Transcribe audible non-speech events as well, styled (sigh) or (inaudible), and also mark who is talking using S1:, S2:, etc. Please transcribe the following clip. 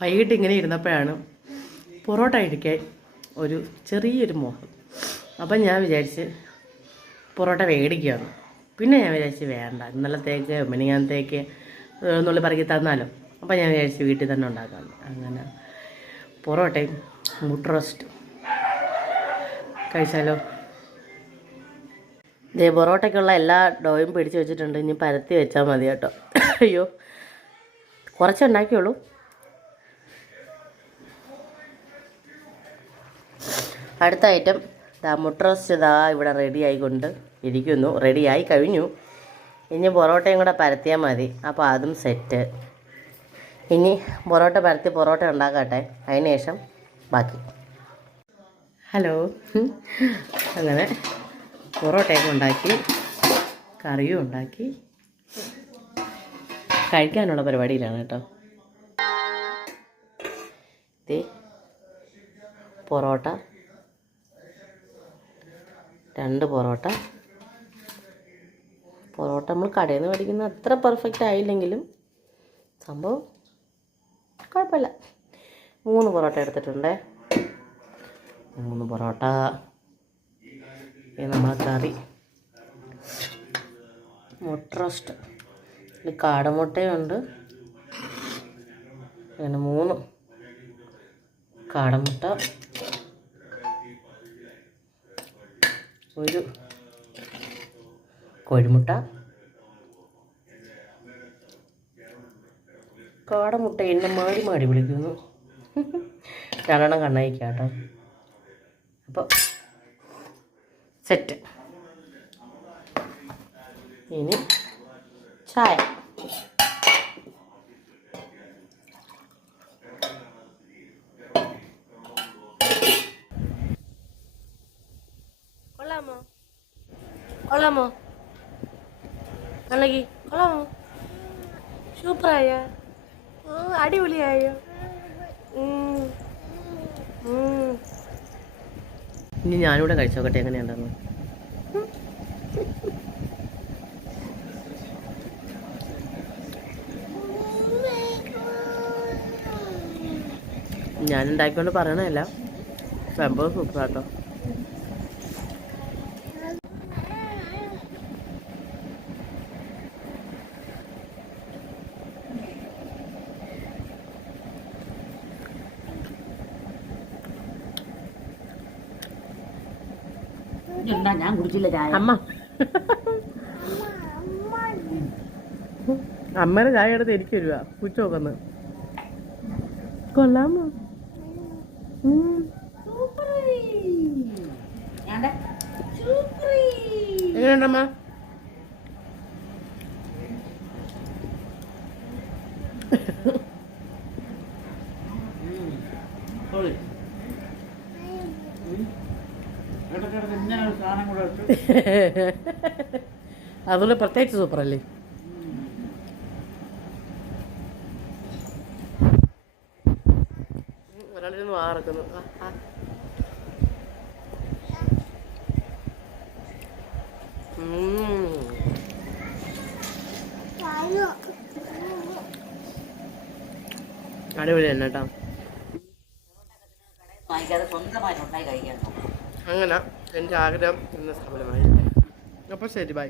S1: വൈകിട്ട് ഇങ്ങനെ ഇരുന്നപ്പോഴാണ് പൊറോട്ട കഴിക്കാൻ ഒരു ചെറിയൊരു മോഹം. അപ്പം ഞാൻ വിചാരിച്ച് പൊറോട്ട മേടിക്കുകയാണ്. പിന്നെ ഞാൻ വിചാരിച്ച് വേണ്ട ഇന്നലത്തേക്ക് മിനിങ്ങാനത്തേക്ക് നുള്ളി പറക്കി തന്നാലോ. അപ്പം ഞാൻ വിചാരിച്ച് വീട്ടിൽ തന്നെ ഉണ്ടാക്കാം അങ്ങനെ പൊറോട്ടയും മുട്ട റോസ്റ്റ് കഴിച്ചാലോ? ദേ പൊറോട്ടയ്ക്കുള്ള എല്ലാ ഡോയും പിടിച്ച് വെച്ചിട്ടുണ്ട്. ഇനി പരത്തി വെച്ചാൽ മതി കേട്ടോ. അയ്യോ കുറച്ചുണ്ടാക്കിയുള്ളൂ അടുത്ത ഐറ്റം ദാ മുട്ട റോസ്റ്റ് ഇതാ ഇവിടെ റെഡി ആയിക്കൊണ്ട് ഇരിക്കുന്നു. റെഡിയായി കഴിഞ്ഞു. ഇനി പൊറോട്ടയും കൂടെ പരത്തിയാൽ മതി. അപ്പോൾ അതും സെറ്റ് ഇനി പൊറോട്ട പരത്തി പൊറോട്ട ഉണ്ടാക്കട്ടെ. അതിന് ശേഷം ബാക്കി. ഹലോ അങ്ങനെ പൊറോട്ടയൊക്കെ ഉണ്ടാക്കി കറിയും ഉണ്ടാക്കി. കഴിക്കാനുള്ള പരിപാടിയിലാണ് കേട്ടോ. ദേ പൊറോട്ട രണ്ട് പൊറോട്ട. പൊറോട്ട നമ്മൾ കടയിൽ നിന്ന് മേടിക്കുന്ന അത്ര പെർഫെക്റ്റ് ആയില്ലെങ്കിലും സംഭവം കുഴപ്പമില്ല. മൂന്ന് പൊറോട്ട എടുത്തിട്ടുണ്ടേ. മൂന്ന് പൊറോട്ട. ഇത് നമ്മളെ കറി. മുട്ട റോസ്റ്റ്. ഇത് കാടമുട്ടയുണ്ട് പിന്നെ മൂന്ന് കാടമുട്ട ഒരു കോഴിമുട്ട. കാടമുട്ട എന്നെ മാടി മാടി വിളിക്കുന്നു. രണ്ടെണ്ണം കണ്ണയക്കാട്ടോ. അപ്പോൾ സെറ്റ് ഇനി ചായ. കൊള്ളാമോ കൊള്ളാമോ? അല്ലെങ്കിൽ കൊള്ളാമോ സൂപ്പറായ അടിപൊളിയായോ. ഇനി ഞാനിവിടെ കഴിച്ചു നോക്കട്ടെ എങ്ങനെയുണ്ടെന്ന്? ഞാൻ ഉണ്ടാക്കിക്കൊണ്ട് പറയണതല്ല. സംഭവം സൂപ്പറാട്ടോ
S2: എന്താ ഞാൻ കുടിച്ചില്ല ചായ.
S1: അമ്മ. അമ്മയുടെ ചായ എടുത്ത് എനിക്ക് വരുക കുറ്റ നോക്കുന്നു. കൊള്ളാമോ? ഉം.
S2: Ha
S1: എങ്ങനെയുണ്ടമ്മ? (laughs) അതുപോലെ പ്രത്യേകിച്ച് സൂപ്പറല്ലേ? ഒരാളിരുന്ന്. അടിപൊളി തന്നെ കേട്ടോ.
S2: വാങ്ങിക്കാതെ സ്വന്തമായിട്ട് ഉണ്ടായി കഴിക്കാൻ നോക്കണം.
S1: അങ്ങനെ. എന്റെ ആഗ്രഹം ഇന്ന് സഫലമായി. അപ്പോൾ ശരി ബൈ